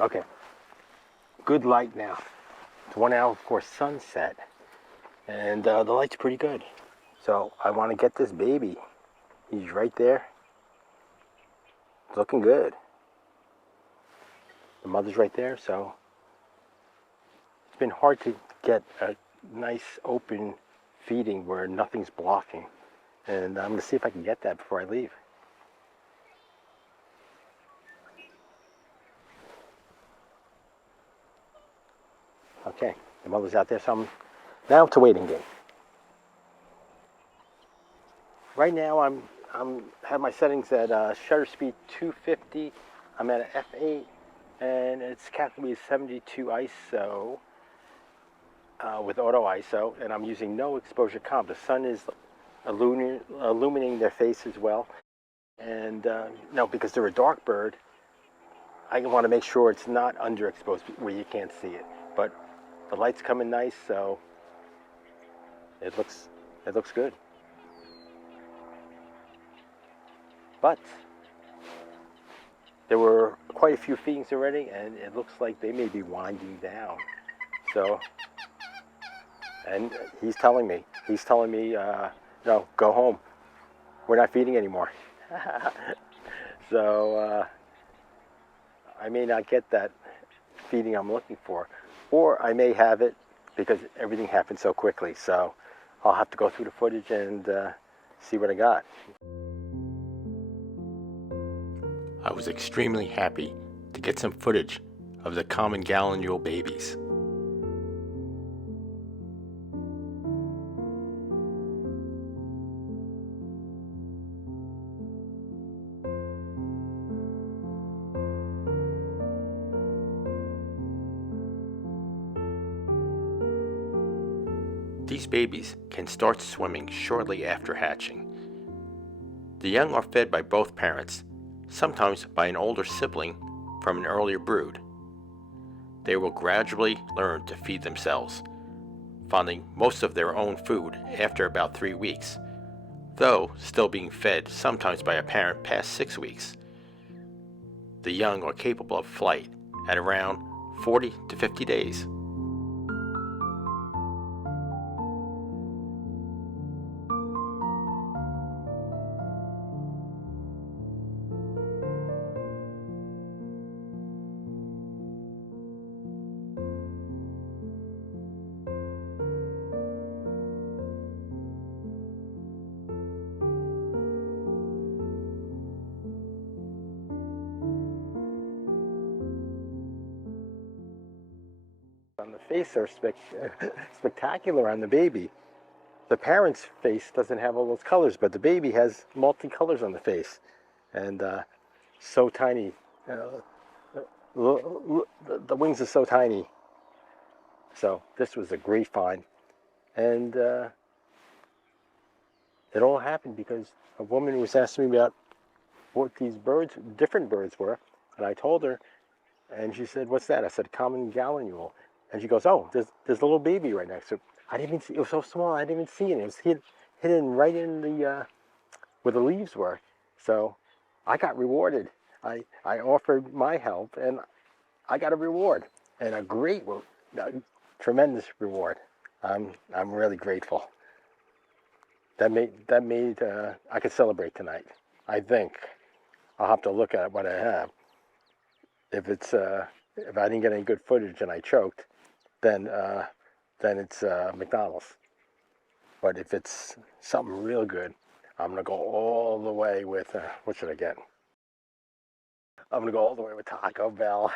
Okay, good light now. It's 1 hour before sunset, and the light's pretty good. So I want to get this baby. He's right there. It's looking good. The mother's right there, so it's been hard to get a nice open feeding where nothing's blocking. And I'm going to see if I can get that before I leave. Okay, the mother's out there, so now it's a waiting game. Right now I'm have my settings at shutter speed 250. I'm at an f8, and it's capped to 72 ISO with auto ISO, and I'm using no exposure comp. The sun is illuminating their face as well, and no, because they're a dark bird, I want to make sure it's not underexposed where you can't see it. But the light's coming nice, so it looks good. But there were quite a few feedings already, and it looks like they may be winding down. So, and he's telling me, no, go home. We're not feeding anymore. So I may not get that feeding I'm looking for, or I may have it because everything happened so quickly. So I'll have to go through the footage and see what I got. I was extremely happy to get some footage of the Common Gallinule babies. These babies can start swimming shortly after hatching. The young are fed by both parents, sometimes by an older sibling from an earlier brood. They will gradually learn to feed themselves, finding most of their own food after about 3 weeks, though still being fed sometimes by a parent past 6 weeks. The young are capable of flight at around 40 to 50 days. On the face are spectacular on the baby. The parent's face doesn't have all those colors, but the baby has multicolors on the face, and so tiny. The wings are so tiny. So this was a great find, and it all happened because a woman was asking me about what these birds, different birds were, and I told her, and she said, "What's that?" I said, "Common Gallinule." And she goes, "Oh, there's a little baby right next to it." I didn't even see it. Was so small, I didn't even see it. It was hidden right in the where the leaves were. So I got rewarded. I offered my help, and I got a reward, and a great, tremendous reward. I'm really grateful. That made I could celebrate tonight. I think I'll have to look at what I have. If it's if I didn't get any good footage and I choked, then it's McDonald's. But if it's something real good, I'm gonna go all the way with what should I get? I'm gonna go all the way with Taco Bell.